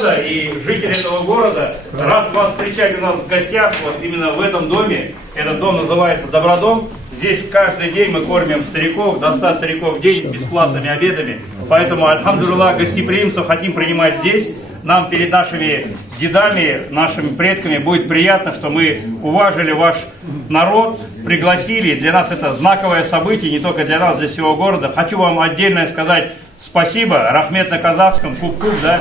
народа и жители этого города. Рад вас встречать у нас в гостях, вот именно в этом доме. Этот дом называется Добродом. Здесь каждый день мы кормим стариков, до 100 стариков в день бесплатными обедами. Поэтому, альхамдулилlah, гостеприимство хотим принимать здесь. Нам перед нашими дедами, нашими предками будет приятно, что мы уважили ваш народ, пригласили. Для нас это знаковое событие, не только для нас, для всего города. Хочу вам отдельно сказать спасибо. Рахмет на казахском, куб-куб, да?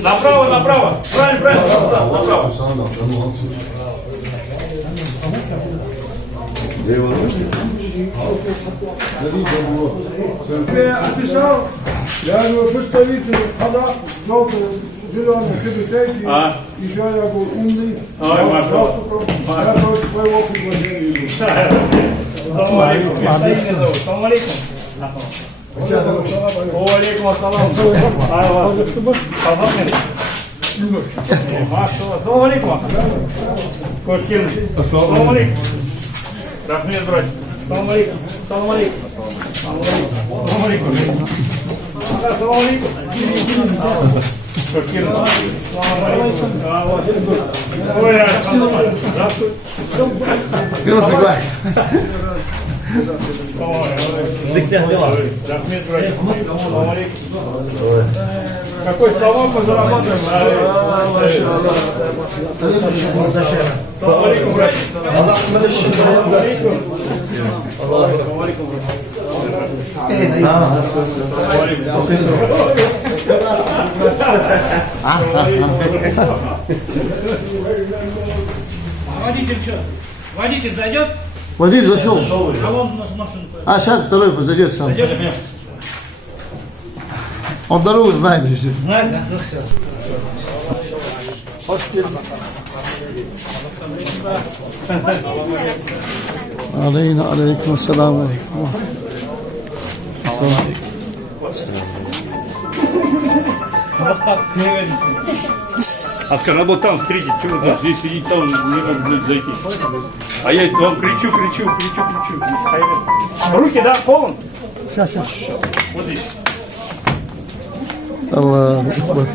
Направо, направо. Правильно, правильно. Направо. Отвечал, я говорю, представитель казах, желтый, зеленый, хибитейки, еще я говорю, умный, я против твоего предложения иду. Салам алейкум. Салам алейкум. Алейкум ассалам. Салам алейкум. Коштин. Салам алейкум. Рахмет, брат. Салам алейкум. Салам алейкум. Салам алейкум. Салам алейкум. Коштин. Салам алейкум. Ой, здравствуй. Какой салам мы зарабатываем? Салам алейкум, брат. Водитель что? Водитель зайдет? Водитель зашел. А вон у нас машина. А сейчас второй зайдет сам. Зайдет? Он дорогу знает везде. Знает, да? Ну все. Алейкум ассалам. Аскар, надо было там встретить, чего вы здесь сидеть, там не могут зайти. А я вам кричу. Руки, да, полон? Сейчас. Вот здесь. Аллах Акбар.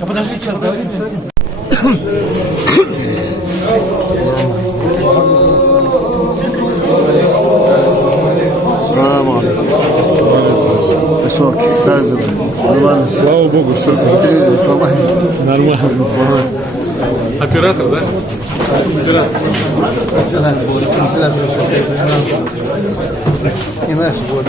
А подожди, сейчас говори. Нормально. Слава Богу, все. Нормально, слава. Оператор, да? Оператор. И наши вот.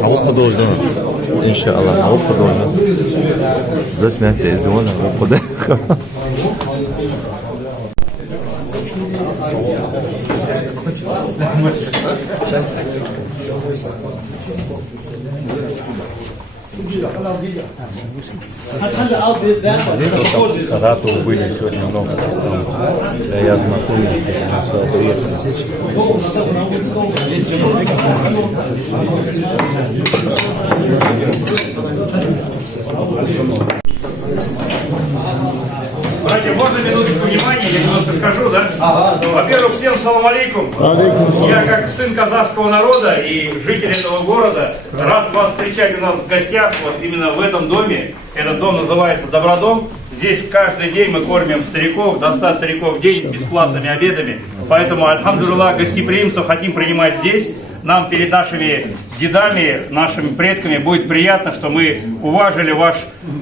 Havuk должен, иншаллах, havuk должен. Заснять из него на выходе. Саратов были сегодня много. Я знакомый, на свой приезд. Братья, можно минуточку внимания, я немножко скажу, да? Во-первых, всем салам алейкум. Я как сын казахского народа и житель этого города рад вас встречать у нас в гостях, вот именно в этом доме. Этот дом называется Добродом. Здесь каждый день мы кормим стариков, до 100 стариков в день бесплатными обедами. Поэтому, альхамдулилlah, гостеприимство хотим принимать здесь. Нам перед нашими дедами, нашими предками будет приятно, что мы уважили ваш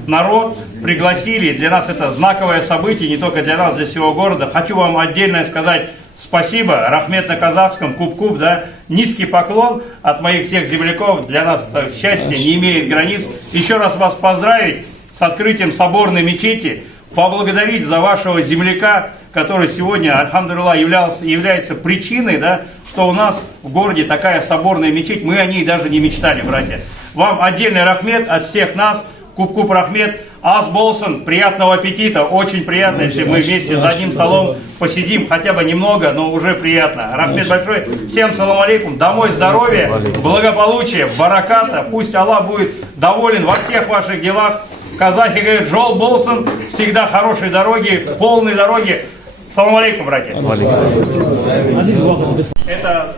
народ, пригласили. Для нас это знаковое событие, не только для нас, для всего города. Хочу вам отдельно сказать спасибо. Рахмет на казахском, куб-куб, да. Низкий поклон от моих всех земляков. Для нас счастье не имеет границ. Еще раз вас поздравить с открытием соборной мечети. поблагодарить за вашего земляка, который сегодня, альхамдулилlah, является причиной, да, что у нас в городе такая соборная мечеть. Мы о ней даже не мечтали, братья. Вам отдельный рахмет от всех нас. Куп-куп рахмет. Ас болсын, приятного аппетита. Очень приятно, если мы вместе за одним столом посидим, хотя бы немного, но уже приятно. Рахмет большой. Всем салам алейкум. Домой здоровья, благополучия, бараката. Пусть Аллах будет доволен во всех ваших делах. Казахи говорят, жол болсын, всегда хорошие дороги, полные дороги. Салам алейкум, братья. Это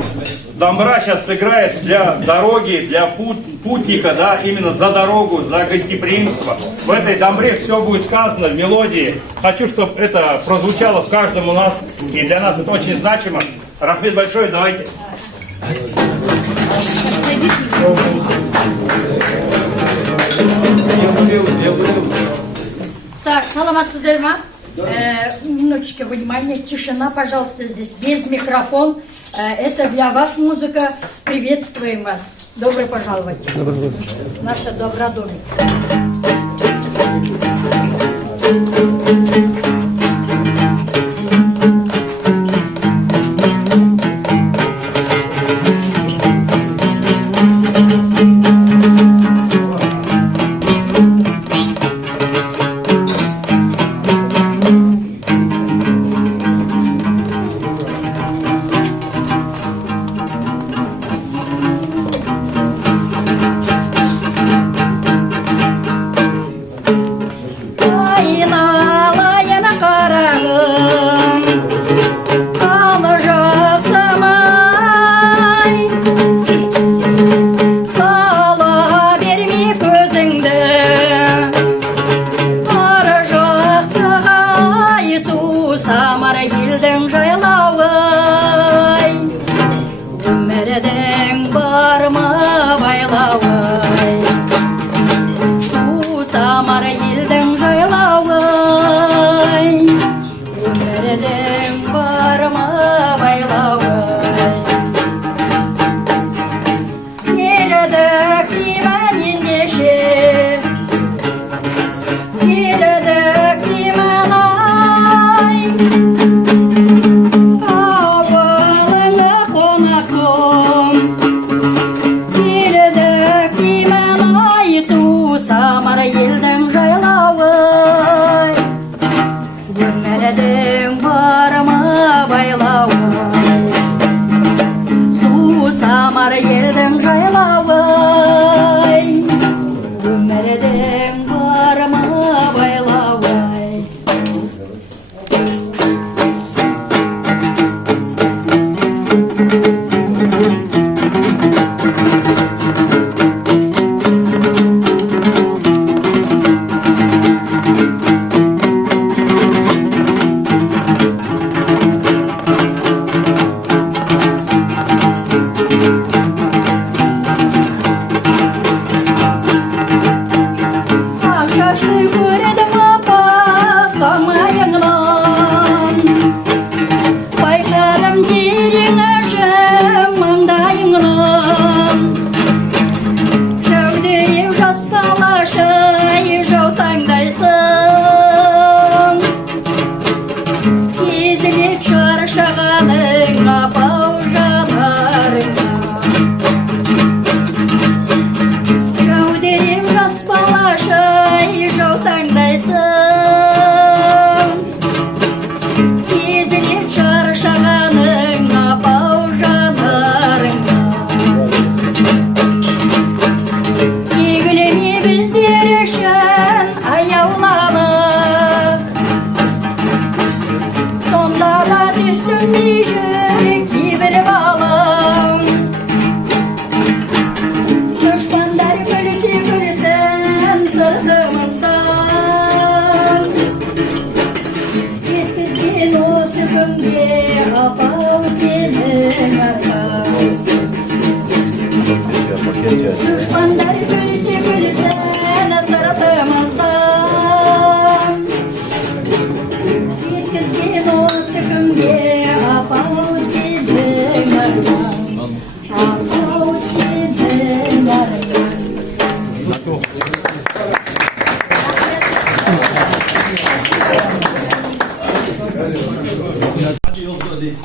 дамбра сейчас сыграет для дороги, для путника, да, именно за дорогу, за гостеприимство. В этой дамбре все будет сказано в мелодии. Хочу, чтобы это прозвучало в каждом у нас, и для нас это очень значимо. Рахмет большой, давайте. Так, саламатсыздар ма? Немножечко внимания, тишина, пожалуйста, здесь, без микрофон. Это для вас музыка. Приветствуем вас. Добро пожаловать. Наша Добродомик.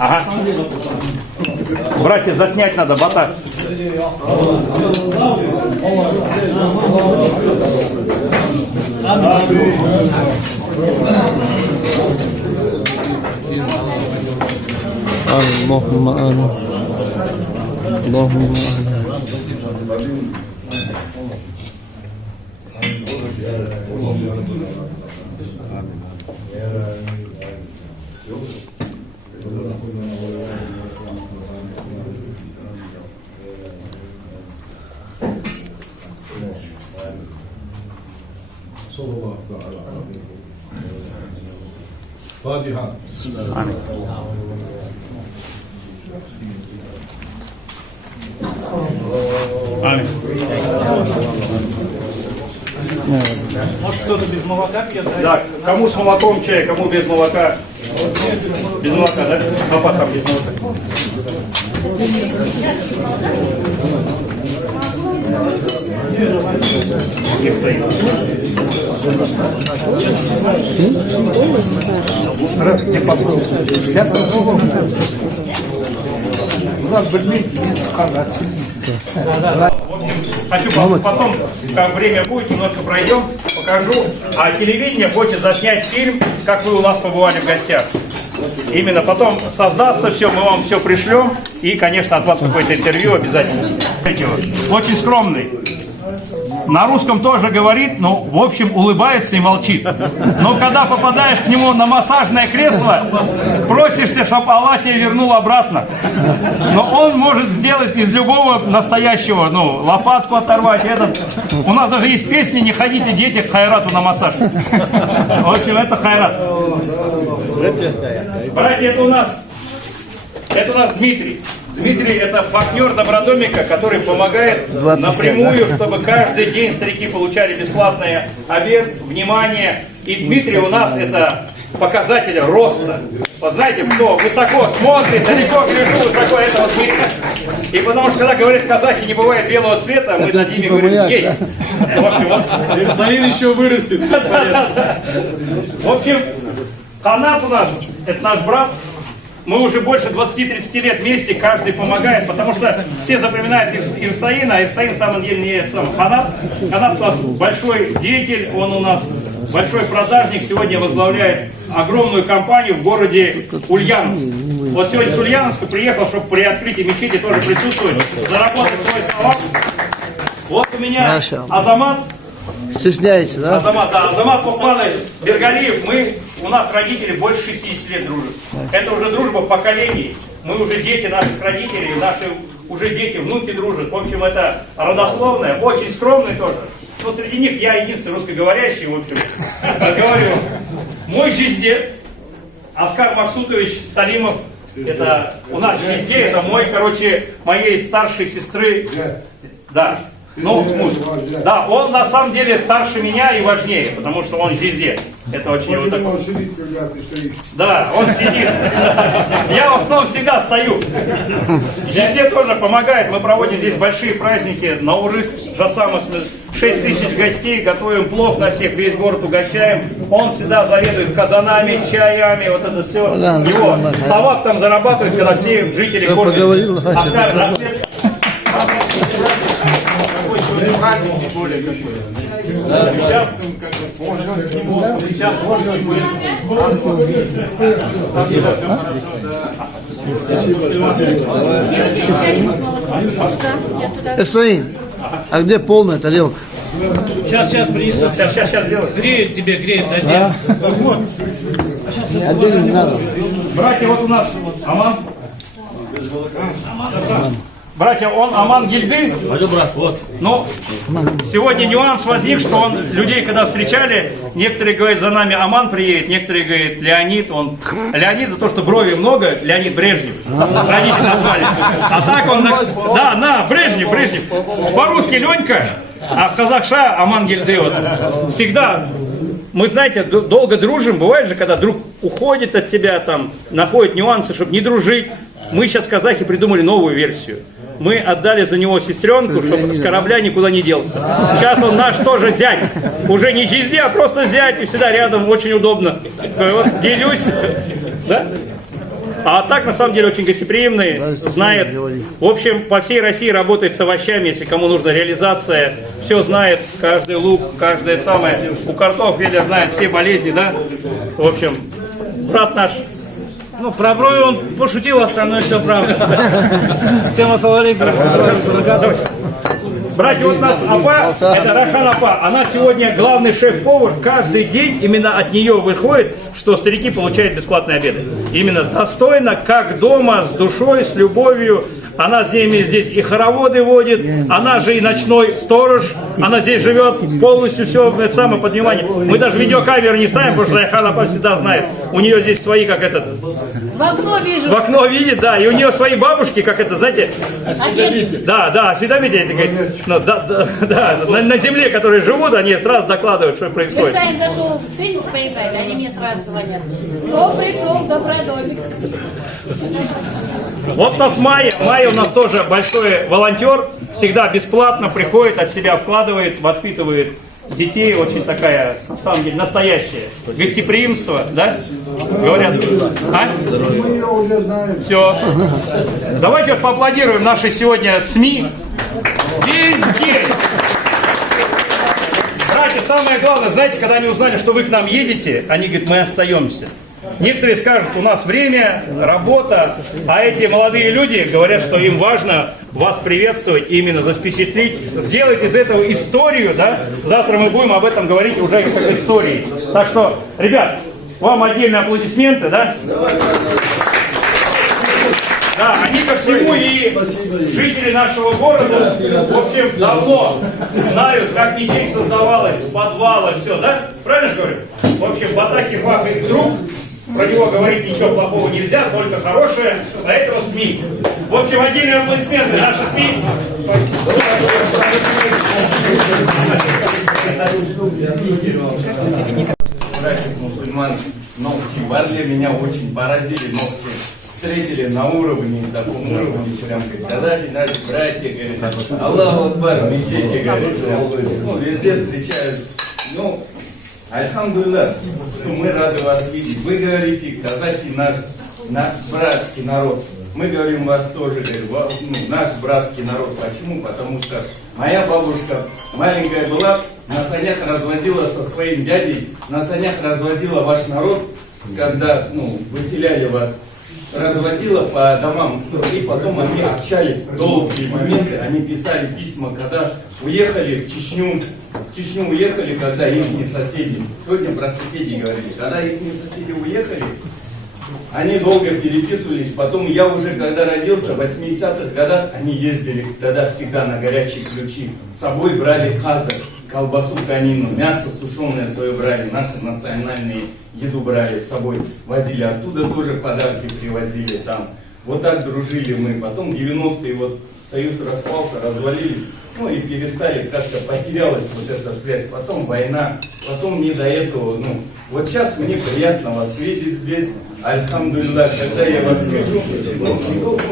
Ага. Братья, заснять надо, бата. اللهم آمين اللهم آمين Аминь. Может, кто-то без молока пьет? Да, кому с молоком чай, кому без молока? Без молока, да? Папа там без молока. Не стоит. Хочу потом, как время будет, немножко пройдем, покажу. А телевидение хочет заснять фильм, как вы у нас побывали в гостях. Именно потом создастся все, мы вам все пришлем. И, конечно, от вас какое-то интервью обязательно. Очень скромный. На русском тоже говорит, но, в общем, улыбается и молчит. Но когда попадаешь к нему на массажное кресло, просишься, чтобы Аллах тебя вернул обратно. Но он может сделать из любого настоящего, лопатку оторвать. У нас даже есть песни «Не ходите, дети, к хайрату на массаж». В общем, это хайрат. Братья, это у нас Дмитрий. Дмитрий – это партнер Добродомика, который помогает напрямую, чтобы каждый день старики получали бесплатный обед, внимание. И Дмитрий у нас – это показатель роста. Вот знаете, кто высоко смотрит, далеко гляжу, высоко – это вот Дмитрий. И потому что, когда говорят, казахи не бывает белого цвета, мы над ними говорим, есть. В общем, вот. Ирсаин еще вырастет. В общем, Ханат у нас – это наш брат. Мы уже больше 20-30 лет вместе, каждый помогает, потому что все запоминают Ирсаина, а Ирсаин, на самом деле, не сам Ханат. Ханат у нас большой деятель, он у нас большой продажник, сегодня возглавляет огромную компанию в городе Ульяновск. Вот сегодня с Ульяновска приехал, чтобы при открытии мечети тоже присутствовать, заработать свой салат. Вот у меня Азамат. Стесняется, да? Азамат Мухманович Бергалиев, у нас родители больше 60 лет дружат. Это уже дружба поколений. Мы уже дети наших родителей, наши уже дети, внуки дружат. В общем, это родословное, очень скромный тоже. Но среди них я единственный русскоговорящий, в общем, говорю. Мой жиздет, Оскар Максутович Салимов, это у нас жиздет, это моей старшей сестры, да. Да, он на самом деле старше меня и важнее, потому что он жиздет. Это очень вот такой. Он сидит, когда ты стоишь. Да, он сидит. Я в основном всегда стою. Жиздет тоже помогает. Мы проводим здесь большие праздники. Наурыз, Жасамов, 6 тысяч гостей, готовим плов на всех, весь город угощаем. Он всегда заведует казанами, чаями, вот это все. Его савап там зарабатывает, когда все жители города. Оскар, Праздник, тем более, какой. Причастным, как бы, можно к нему причастным. Ирсаин, а где полная тарелка? Сейчас принесу. Сейчас сделаю. Греют тебе, отдельно. Отдельно не надо. Братья, вот у нас Аман. Братья, он Аман Гильды. Но сегодня нюанс возник, что он людей, когда встречали, некоторые говорят, за нами Аман приедет, некоторые говорят, Леонид. Леонид за то, что брови много, Леонид Брежнев. Родители назвали. А так он, Брежнев. По-русски Ленька, а в казахша Аман Гильды. Вот. Всегда, мы, знаете, долго дружим. Бывает же, когда друг уходит от тебя, там, находит нюансы, чтобы не дружить. Мы сейчас, казахи, придумали новую версию. Мы отдали за него сестренку, чтобы с корабля никуда не делся. Сейчас он наш тоже зять. Уже не жизни, а просто зять. И всегда рядом, очень удобно. Вот, делюсь. Да? А так, на самом деле, очень гостеприимный, Да, знает. говори. В общем, по всей России работает с овощами, если кому нужна реализация. Все знает, каждый лук, каждое самое. У картофеля знает все болезни, да? В общем, брат наш. Ну, про брови он пошутил, остальное все правда. Всем ассаламу алейкум. Братья, вот у нас Апа, это Рахан Апа, она сегодня главный шеф-повар, каждый день именно от нее выходит, что старики получают бесплатные обеды. Именно достойно, как дома, с душой, с любовью. Она с ними здесь и хороводы водит, она же и ночной сторож, она здесь живет полностью, все это самое под вниманием. Мы даже видеокамеру не ставим, потому что Рахан Апа всегда знает. У нее здесь свои, как этот... В окно вижу. В окно видит, да, и у нее свои бабушки, как это, знаете... Да, осведомители, это говорит, ну, да, на земле, которые живут, они сразу докладывают, что происходит. Саня зашел в теннис поиграть, они мне сразу звонят. Кто пришел, добрый домик. Вот у нас Майя. Майя у нас тоже большой волонтер. Всегда бесплатно приходит, от себя вкладывает, воспитывает детей. Очень такая, на самом деле, настоящее гостеприимство, да? Говорят. А? Мы ее уже знаем. Все. Давайте вот поаплодируем наши сегодня СМИ. Везде. Братья, самое главное, знаете, когда они узнали, что вы к нам едете, они говорят, мы остаемся. Некоторые скажут, у нас время, работа, а эти молодые люди говорят, что им важно вас приветствовать, именно запечатлеть, сделать из этого историю, да? Завтра мы будем об этом говорить уже как истории. Так что, ребят, вам отдельные аплодисменты, да? Да, они ко всему и жители нашего города, в общем, давно знают, как ячейка создавалась, подвала, все, да? Правильно же говорю? В общем, в атаке фах их друг, про него говорить ничего плохого нельзя, только хорошее, поэтому СМИ. В общем, отдельные аплодисменты наши СМИ. Братьев мусульман, ногти Барли меня очень поразили, ногти встретили на уровне, таком уровне, прям говорит, когда наши братья, говорит, Аллаху Акбар, в мечети, говорит, ну, везде встречают, ну, альхамдулилlah, что мы рады вас видеть. Вы говорите, казахи наш братский народ. Мы говорим вас тоже, говорим, наш братский народ. Почему? Потому что моя бабушка маленькая была, на санях развозила со своим дядей, на санях развозила ваш народ, когда, выселяли вас, развозила по домам, и потом они общались долгие моменты, они писали письма, когда уехали в Чечню уехали, когда их соседи, сегодня про соседей говорили, когда их соседи уехали, они долго переписывались, потом я уже, когда родился, в 80-х годах, они ездили тогда всегда на горячие ключи, с собой брали хазар, колбасу, конину, мясо сушеное свое брали, наши национальные еду брали с собой, возили оттуда, тоже подарки привозили там. Вот так дружили мы. Потом 90-е, вот союз распался, развалились, и перестали, как-то потерялась вот эта связь. Потом война, потом не до этого. Вот сейчас мне приятно вас видеть здесь. Альхамдулилlah, когда я вас вижу,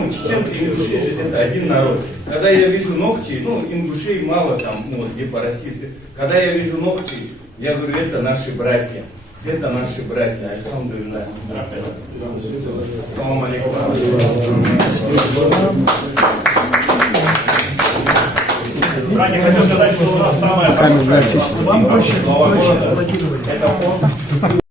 чеченцы и ингуши это один народ. Когда я вижу ногти, ингушей мало там, где по России. Когда я вижу ногти, я говорю, это наши братья. Это наши братья. Альхамдулилlah. Ассаламу алейкум. Ранее хочу сказать, что у нас самая хорошая Нового года. Это